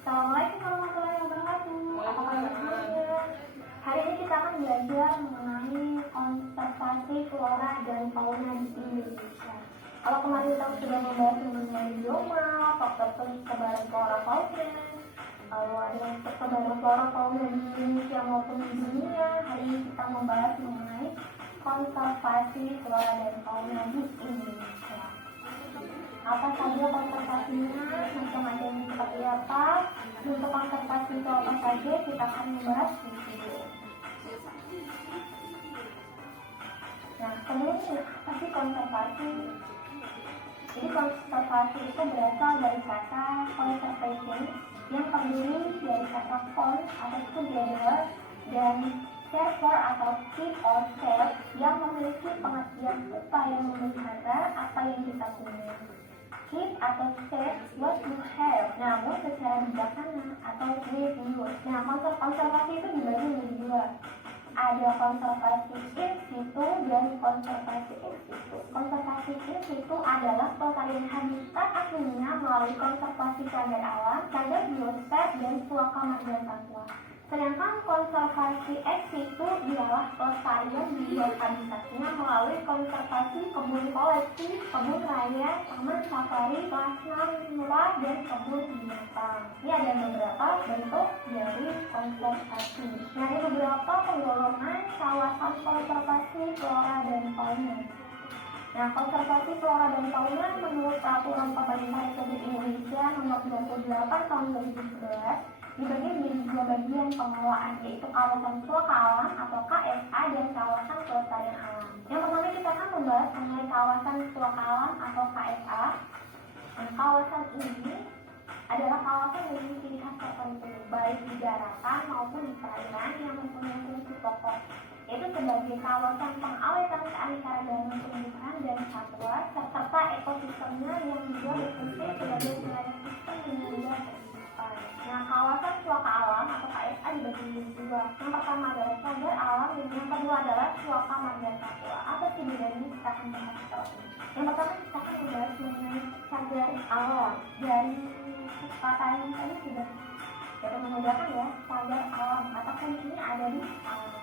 Assalamualaikum warahmatullahi wabarakatuh. Apa kabar semuanya? Hari ini kita akan belajar mengenai konservasi flora dan fauna di Indonesia. Kalau kemarin kita sudah membahas mengenai bioma, faktor persebaran flora fauna, lalu ada persebaran flora fauna di Indonesia maupun di dunia. Hari ini kita membahas mengenai konservasi flora dan fauna di Indonesia. Apa saja konservasinya, macam-macamnya seperti apa, bentuk konservasi itu apa saja, kita akan membahas di video. Nah, kemudian apa sih konservasi? Jadi konservasi itu berasal dari kata conservation yang terdiri dari kata con atau together dan server atau keep or save yang memiliki pengertian upaya memelihara apa yang kita punya. Keep atau save what you have, namun secara bijaksana atau with you. Nah, konservasi itu dibagi menjadi dua. Ada konservasi in situ dan konservasi ex situ. itu adalah pelestarian habitat aslinya melalui konservasi cagar alam, cagar biosfer, dan suaka marga satwa. Sedangkan konservasi eksi itu ialah pelestarian biohabitatnya melalui konservasi kebun koleksi, kebun raya, taman safari, Plasma, dan kebun binatang. Ini ada beberapa bentuk dari konservasi. Nah, ini beberapa penggolongan kawasan konservasi flora dan fauna. Nah, konservasi flora dan fauna menurut Peraturan Pemerintah Republik Indonesia Nomor 28 Tahun 2011 dibagi menjadi dua bagian pengelolaan, yaitu kawasan suaka alam atau KSA dan kawasan pelestarian alam. Yang pertama kita akan membahas mengenai kawasan suaka alam atau KSA. Nah, kawasan ini adalah kawasan yang memiliki ciri khas tertentu, baik di daratan maupun di perairan yang mempunyai fungsi pokok, yaitu sebagai kawasan pengawetan keanekaragaman tumbuhan dan satwa serta ekosistemnya yang juga berfungsi sebagai wilayah sistem penyangga kehidupan. Nah, kawasan suaka alam atau KSA dibagi menjadi dua. Yang pertama adalah cagar alam dan yang kedua adalah suaka marga satwa. Apa sih bedanya? Kita akan bahas setelah ini. Yang pertama kita akan membahas mengenai cagar alam. Dari kata yang tadi sudah dapat menggunakan ya, cagar alam atau kuncinya ada di alam.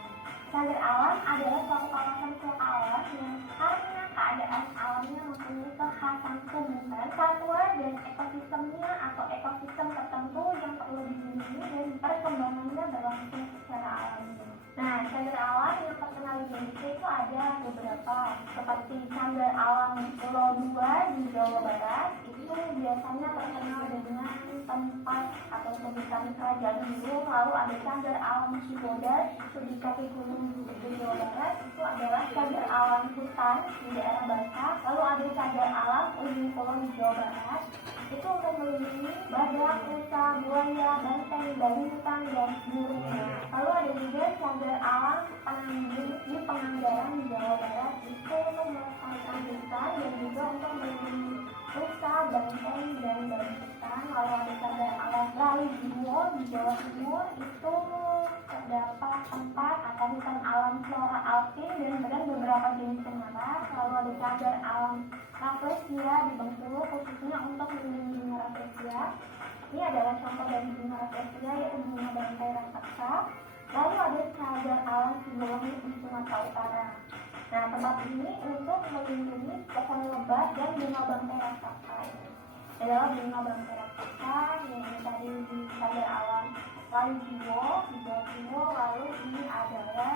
Cagar alam adalah suatu kawasan suaka alam yang karena keadaan alamnya mempunyai kekhasan tumbuhan, satwa, dan ekosistemnya atau ekosistem tertentu yang perlu dilindungi dan perkembangannya berlangsung secara alami. Nah, cagar alam yang terkenal di Indonesia itu ada beberapa, seperti cagar alam Pulau 2 di Jawa Barat. Itu biasanya terkenal dengan tempat atau sebutan kerajaan burung. Lalu ada cagar alam Cibodas itu di kaki gunung di Jawa Barat, itu adalah cagar alam hutan di daerah Batak. Lalu ada cagar alam Ujung Kulon di Jawa Barat, itu untuk melindungi badak, rusa, buaya, banteng, babi hutan, dan burungnya. Lalu ada juga cagar alam Penanggung di Pangandaran di Jawa Barat, itu untuk melestarikan hutan dan juga untuk melindungi rusa, banteng, dan babi hutan. Lalu ada cagar alam Lalijiwo di Jawa Timur, itu terdapat tempat atau hutan alam flora alpin dan beberapa jenis cemara. Lalu ada cagar alam Rafflesia di Bengkulu, khususnya untuk melindungi bunga Rafflesia. Ini adalah contoh dari bunga Rafflesia, yaitu bunga bantai raksasa. Lalu ada cagar alam Sibolongi di Sumatera Utara. Nah, tempat ini untuk melindungi pohon lebat dan bunga bantai raksasa. Ini adalah bunga bantai raksasa yang tadi di cagar alam Lalijiwo di Jawa Timur. Lalu ini adalah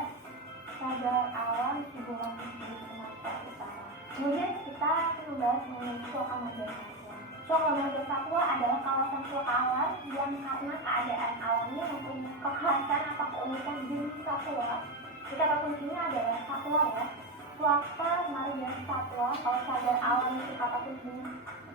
cagar alam Sibolongi di Sumatera Utara. Kemudian kita membahas mengenai suaka marga satwa. Suaka marga satwa adalah kawasan suaka alam yang karena keadaan alamnya mempunyai kekhasan atau keunikan jenis satwa. Kita kuncinya adalah satwa ya. Suaka marga satwa, kalau cagar alam itu kata kuncinya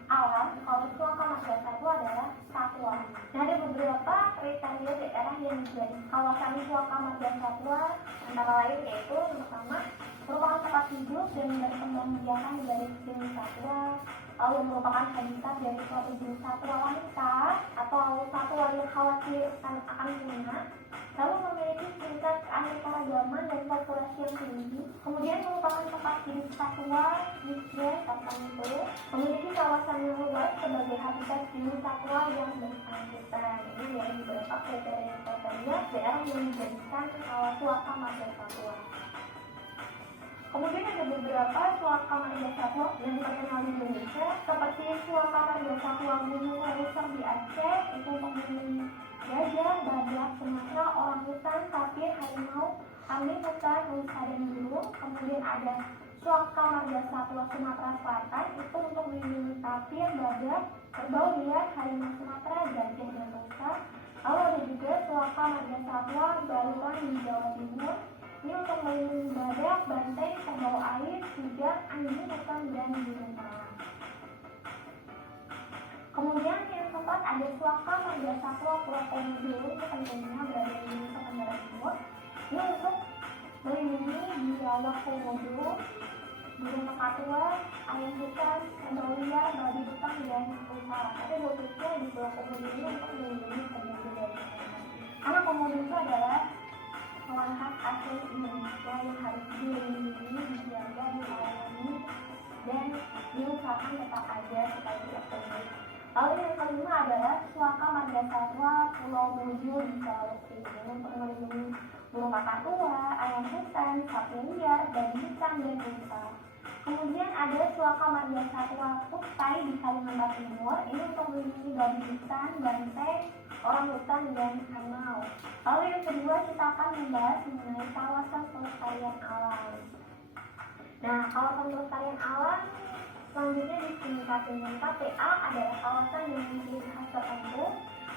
alam, kalau suaka marga satwa adalah satwa. Nah, ada beberapa kriteria daerah yang menjadi kawasan suaka marga satwa, antara lain yaitu yang pertama merupakan tempat hidup dan berkembang biakan dari jenis satwa, lalu merupakan habitat dari suatu jenis satwa langka atau satwa yang khawatir akan punah, lalu memiliki tingkat keanekaragaman dan populasi yang tinggi, kemudian merupakan tempat hidup satwa misbes tertentu, memiliki kawasan yang luas sebagai habitat jenis satwa yang bersangkutan. Ini dari beberapa kriteria daerah yang menjadikan suaka marga satwa. Kemudian ada beberapa suaka marga satwa yang terkenal di Indonesia, seperti suaka marga satwa Gunung Leuser di Aceh, itu untuk melindungi gajah, badak, Sumatera, orangutan, tapir, harimau, kambing hutan, rusa, dan burung. Kemudian ada suaka marga satwa Sumatera Selatan, itu untuk melindungi tapir, badak, kerbau liar, harimau Sumatera, gajah, dan rusa. Lalu ada juga suaka marga satwa Baluran di Jawa Timur. Ini untuk melindungi badak, banteng, kerbau air, kijang, anjing hutan, dan burung malang. Kemudian yang keempat ada suaka marga satwa Pulau Komodo, itu tentunya berada di Nusa Tenggara Timur. Ini untuk melindungi biawak komodo, burung kakatua, ayam hutan, kerbau liar, babi hutan, dan rusa. Tapi khususnya di Pulau Komodo ini untuk melindungi komodo dari karena komodo itu adalah hewan khas asli Indonesia yang harus dilindungi, dijaga, dilayani, dan diusahakan usahakan tetap aja supaya tidak tumbuh. Lalu yang kelima adalah Suaka Marga Satwa Pulau Muju di Sulawesi. Ini untuk melindungi burung kakak tua, ayam hutan, sapi liar, dan hitam dan rusa. Kemudian ada Suaka Marga Satwa Kutai di Kalimantan Timur. Ini untuk melindungi babi hutan, banteng, orang hutan, dan harimau. Lalu yang kedua kita akan membahas mengenai kawasan pelestarian alam. Nah, kawasan pelestarian alam selanjutnya disingkat dengan KPA adalah kawasan dengan ciri khas tertentu,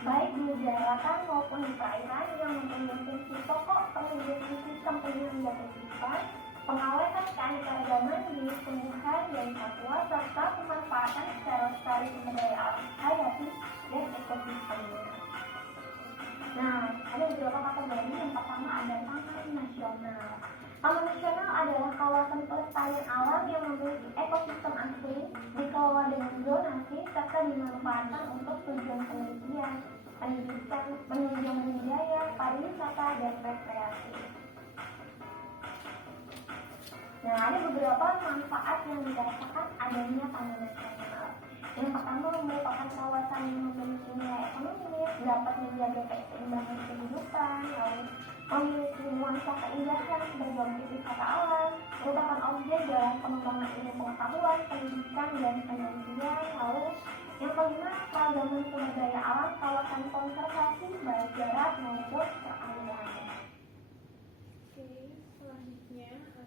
baik di daratan maupun di perairan yang mempunyai fungsi pokok sebagai sistem penyedia kehidupan, pengawetan keanekaragaman jenis tumbuhan dan satwa, serta pemanfaatan secara lestari sumber daya alam hayati dan ekosistemnya. Nah, ada beberapa kategori. Yang pertama ada taman nasional. Taman nasional adalah kawasan pelestarian alam yang memiliki ekosistem asli, dikelola dengan zonasi, serta dimanfaatkan untuk tujuan penelitian, pendidikan, penunjang budidaya, pariwisata, dan rekreasi. Nah, ada beberapa manfaat yang dirasakan adanya taman nasional. Yang pertama merupakan kawasan yang memiliki nilai ekonomis, dapat menjaga keseimbangan kehidupan, lalu memiliki nuansa keindahan berbagai wisata alam, merupakan objek dalam pengembangan ilmu pengetahuan, pendidikan, dan penelitian. Lalu yang kelima, keragaman sumber daya alam, kawasan konservasi baik darat maupun perairan. Oke, selanjutnya ada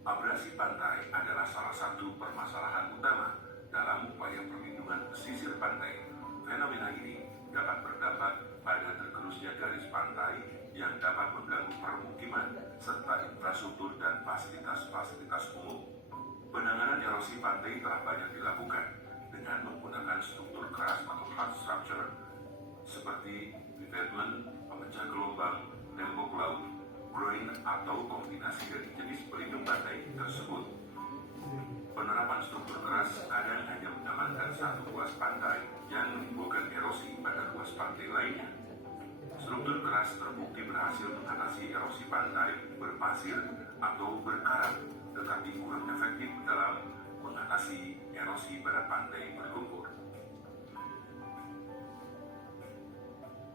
Abrasi pantai adalah salah satu permasalahan utama dalam upaya perlindungan pesisir pantai. Fenomena ini dapat berdampak pada tergerusnya garis pantai yang dapat mengganggu permukiman serta infrastruktur dan fasilitas-fasilitas umum. Penanganan erosi pantai telah banyak dilakukan dengan menggunakan struktur keras atau hard structure seperti revetment, pemecah gelombang, tembok laut, groin atau kombinasi dari jenis pelindung pantai tersebut. Penerapan struktur keras kadang hanya mengamankan satu ruas pantai yang menimbulkan erosi pada ruas pantai lainnya. Struktur keras terbukti berhasil mengatasi erosi pantai berpasir atau berkarat, tetapi kurang efektif dalam mengatasi erosi pada pantai berlumpur.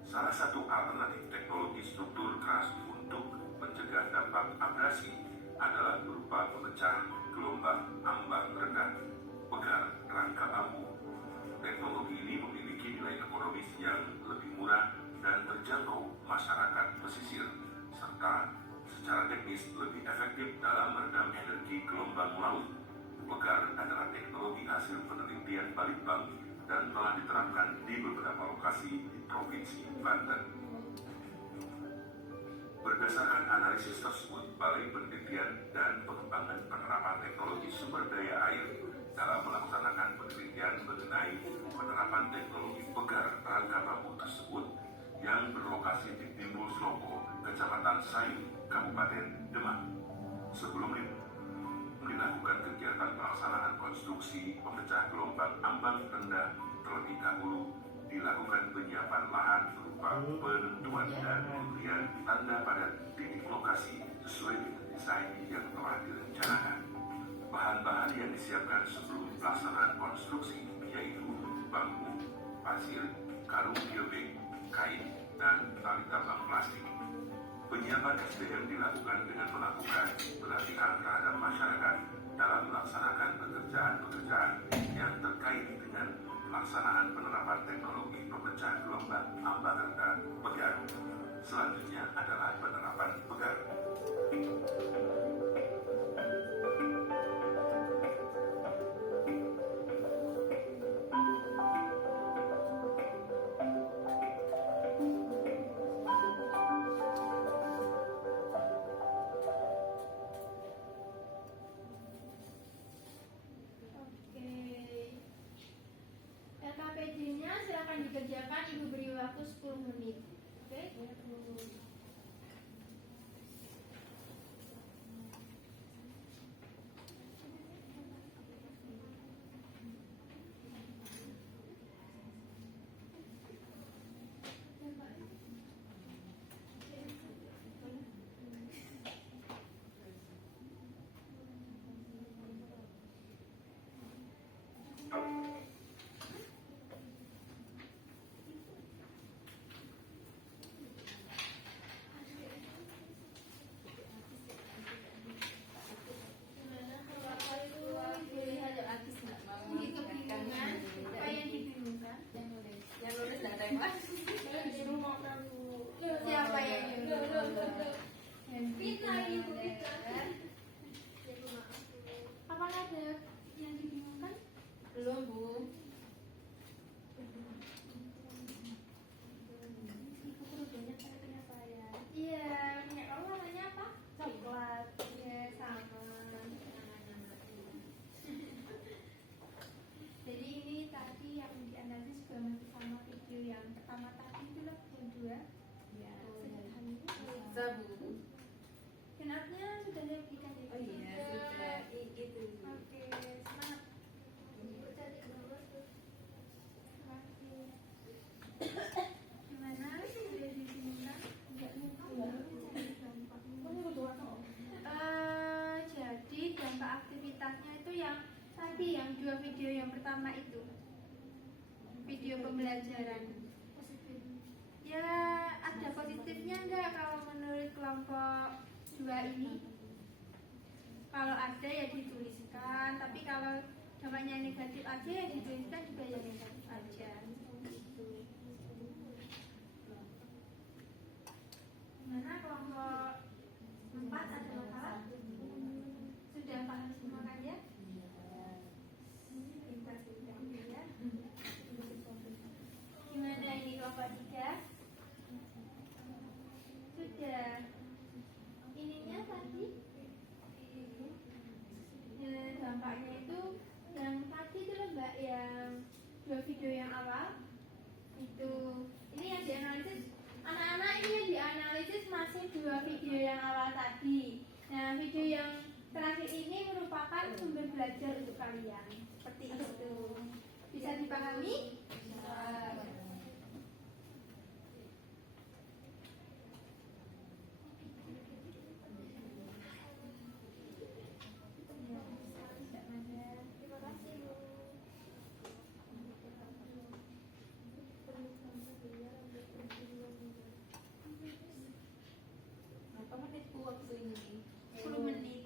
Salah satu alternatif teknologi struktur keras untuk mencegah dampak abrasi adalah berupa pemecah gelombang ambang rendah, pegar, rangka bambu. Teknologi ini memiliki nilai ekonomis yang lebih murah dan terjangkau masyarakat pesisir, serta secara teknis lebih efektif dalam meredam energi gelombang laut. Pegar adalah teknologi hasil penelitian Balitbank dan telah diterapkan di beberapa lokasi di Provinsi Banten. Berdasarkan analisis tersebut, Balai Penelitian dan Pengembangan Penerapan Teknologi Sumber Daya Air dalam melaksanakan penelitian mengenai penerapan teknologi pegar rangka bambu tersebut yang berlokasi di Timbul Sloko, Kecamatan Sayu, Kabupaten Demak. Sebelum dilakukan kegiatan pelaksanaan konstruksi pemecah gelombang ambang rendah, terlebih dahulu dilakukan penyiapan lahan berupa penentuan dan pemberian tanda pada titik lokasi sesuai dengan desain yang telah direncanakan. Bahan-bahan yang disiapkan sebelum pelaksanaan konstruksi yaitu bambu, pasir, karung biobek, kain, dan tali tambang plastik. Penyiapan SDM dilakukan dengan melakukan pelatihan terhadap masyarakat dalam melaksanakan pekerjaan-pekerjaan yang terkait dengan pelaksanaan penerapan teknologi pemecah gelombang ambang rendah pegar. Selanjutnya adalah penerapan pegar. LKPD-nya silakan dikerjakan, Ibu beri waktu 10 menit. Oke? selama itu video pembelajaran? Ya ada positifnya enggak kalau menurut kelompok 2 ini? Kalau ada ya dituliskan, tapi kalau dampaknya negatif aja ya dituliskan juga ya negatif aja. Gitu. Gimana kelompok 4 ada masalah? Sudah paham semua kan ya? Pintar sudah ya. Gimana ini kelompok 3? Sudah. Ininya tadi dampaknya itu yang tadi itu loh Mbak, yang 2 video yang awal itu, ini yang dianalisis anak-anak, ini yang dianalisis masih 2 video yang awal tadi. Nah video yang terakhir ini merupakan sumber belajar untuk kalian, seperti itu. Bisa dipahami? Terima kasih Bu. Berapa menit Bu waktu ini? 10 menit.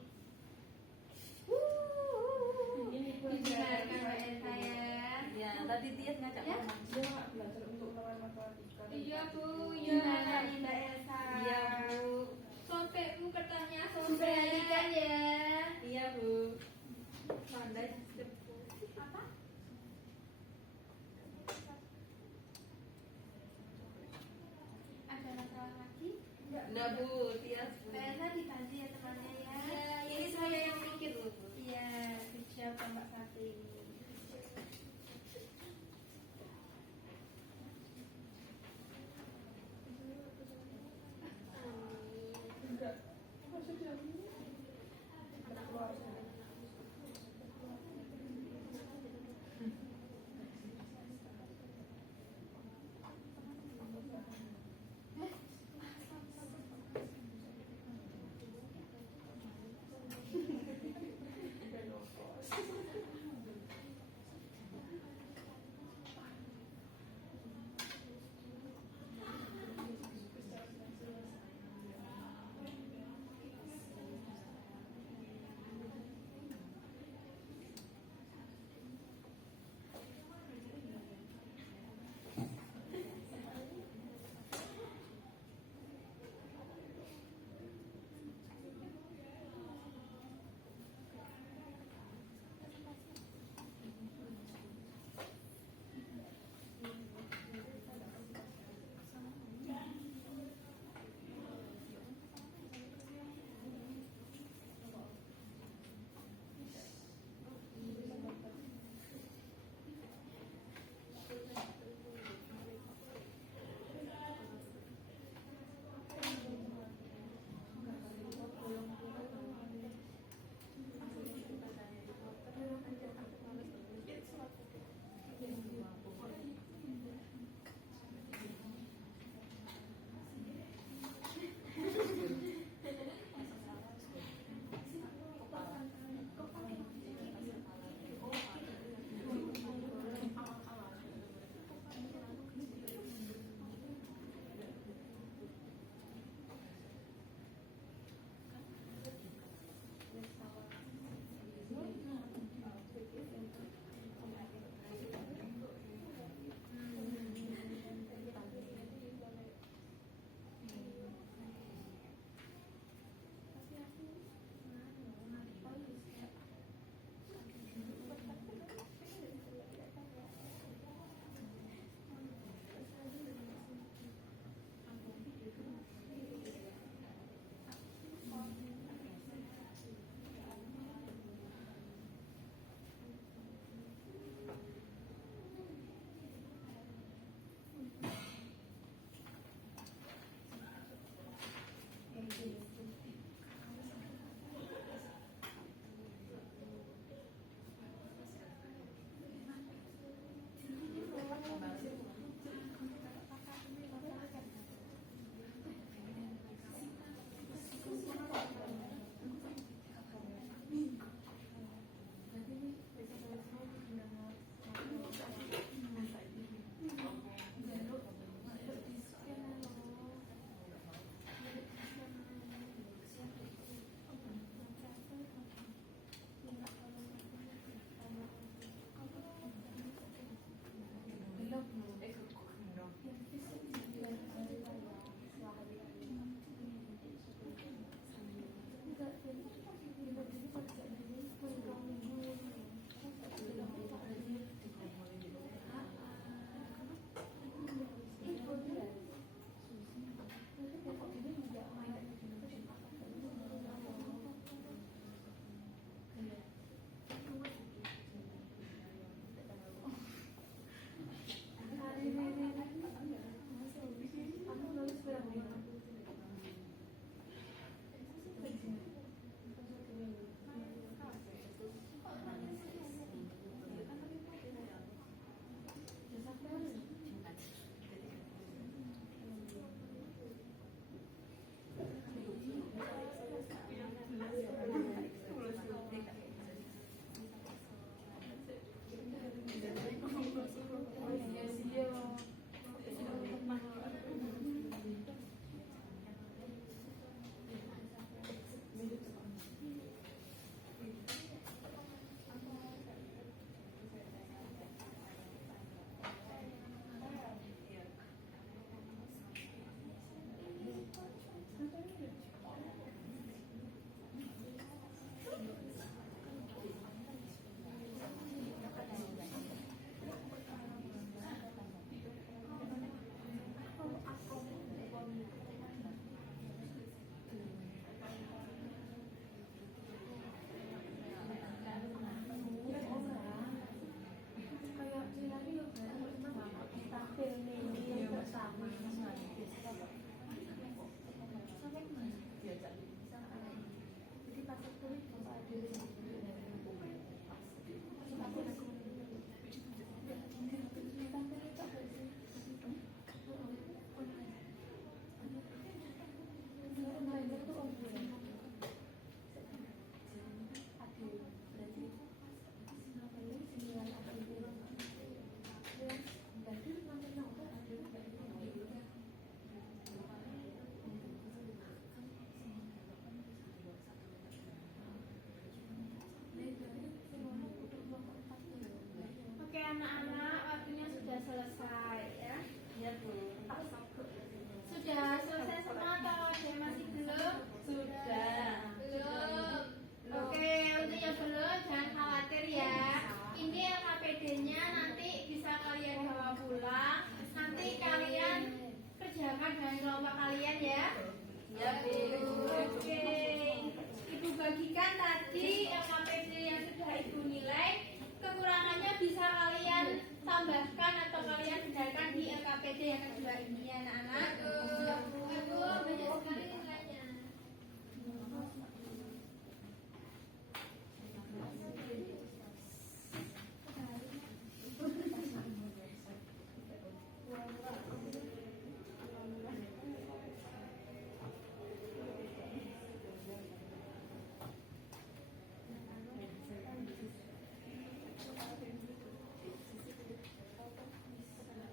Ini Bu Didengarkan Mbak Elsa ya. ya, tadi Tias ngajak Ya. ngomong. Dia belajar untuk lawan matematika. Iya Bu, gimana nih Mbak Elsa? Iya Bu. Sampai Bu katanya sampai Sampai. perhatikan ya. Iya Bu. Pandai. Apa? Ada masalah lagi? Enggak Bu, Tias Bu. Mbak Elsa dibantu ya temannya ya. Ini saya yang mikir Bu. Iya, siap Mbak Fatih. bersama dengan kelompok kalian ya. Ya, Bu. Oke. Ibu bagikan tadi LKPD yang sudah Ibu nilai. Kekurangannya bisa kalian tambahkan atau kalian benarkan di LKPD yang kedua ini ya anak-anak. Ibu banyak sekali nilainya.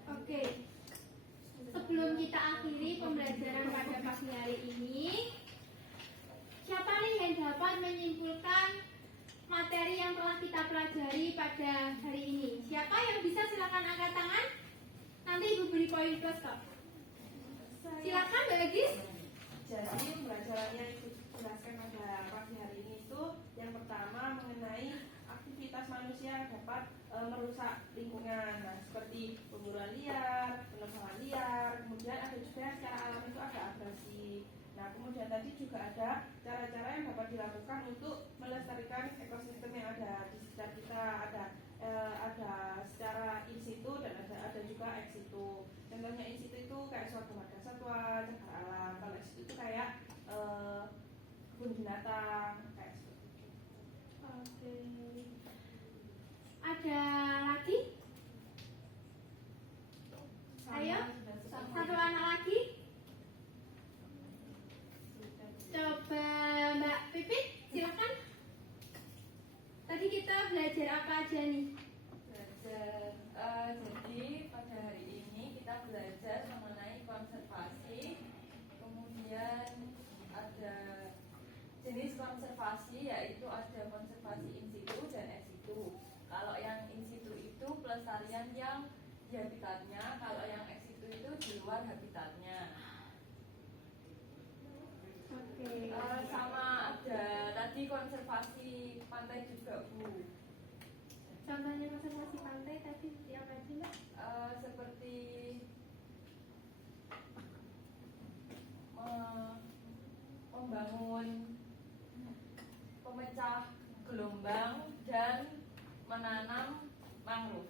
Oke, sebelum kita akhiri pembelajaran pada pagi hari ini, siapa nih yang dapat menyimpulkan materi yang telah kita pelajari pada hari ini? Siapa yang bisa silakan angkat tangan? Nanti Ibu beri poin plus kok. Silakan Mbak Agis. Jadi pembelajaran yang Ibu jelaskan pada pagi hari ini itu yang pertama mengenai aktivitas manusia dapat merusak lingkungan, nah, seperti pemburuan liar, penebangan liar, kemudian ada juga yang secara alami itu ada abrasi. Nah, kemudian tadi juga ada cara-cara yang dapat dilakukan untuk melestarikan ekosistem yang ada di sekitar kita. Ada secara in situ dan ada juga ex situ. Contohnya in situ itu kayak suatu marga satwa, cagar alam. Kalau ex situ itu kayak kebun binatang kayak seperti itu. Oke. Ada lagi? Ayo, satu anak lagi. Coba Mbak Pipit, silakan. Tadi kita belajar apa aja nih? Jadi pada hari ini kita belajar mengenai konservasi, kemudian ada jenis konservasi yaitu ada konservasi in situ dan ex situ. Kalau yang in situ itu pelestarian yang di habitatnya, kalau yang ex situ itu di luar habitatnya. Oke. Sama ada tadi konservasi pantai juga, Bu. Contohnya konservasi pantai tadi yang tadi Mbak? Seperti membangun pemecah gelombang dan menanam mangrove.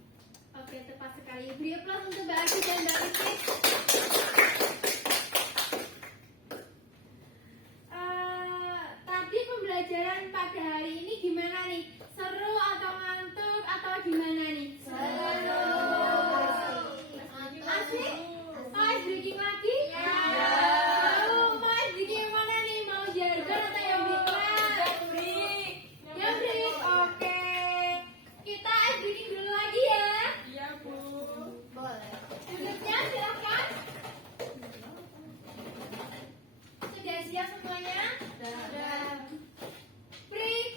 Oke, tepat sekali. Beri aplaus untuk Mbak Agi dan Mbak Pipit. Tadi pembelajaran pada hari ini gimana nih? Seru atau ngantuk atau gimana nih? Seru. Asik? Mau ice breaking lagi? Ya. Mau ice breaking yang mana nih? Mau jargon atau yang break? Yang break. Oke. Kita ice breaking dulu lagi ya. Iya, Bu. Boleh. Duduknya silakan. Sudah siap semuanya? Sudah. Break.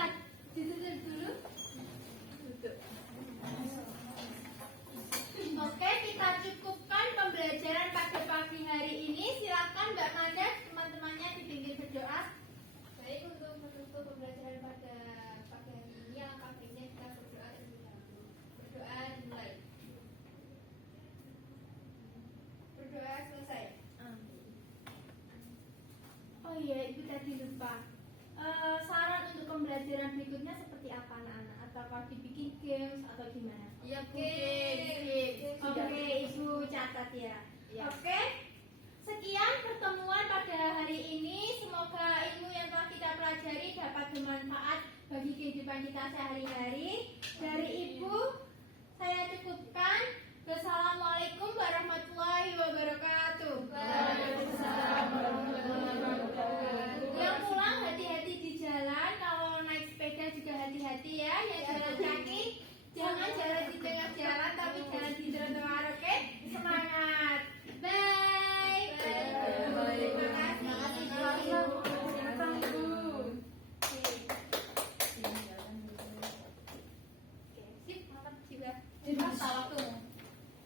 kita ditutup dulu. Oke, kita cukupkan pembelajaran pada pagi hari ini. Silakan Mbak Manda, teman-temannya dibimbing berdoa. Baik, untuk menutup pembelajaran pada pagi hari ini, alangkah baiknya kita berdoa terlebih dahulu. Berdoa dimulai. Berdoa selesai. Oh iya, Ibu tadi lupa. Saran untuk pembelajaran berikutnya seperti apa anak-anak? Apakah dibikin games atau gimana? Iya, Bu. Oke, Ibu catat ya. Iya. Oke, sekian pertemuan pada hari ini. Semoga ilmu yang telah kita pelajari dapat bermanfaat bagi kehidupan kita sehari-hari. Dari Ibu, saya cukupkan. Wassalamualaikum warahmatullahi wabarakatuh. Waalaikumsalam warahmatullahi wabarakatuh. Yang pulang hati-hati di jalan. Kalau naik sepeda juga hati-hati ya. Yang jalan kaki jangan jalan di tengah jalan, tapi jalan di trotoar. Oke, semangat. Bye. Terima kasih. Sip, mantap juga. Jadi waktu.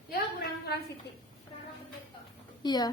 Ya kurang Siti. Karena begitu. Iya.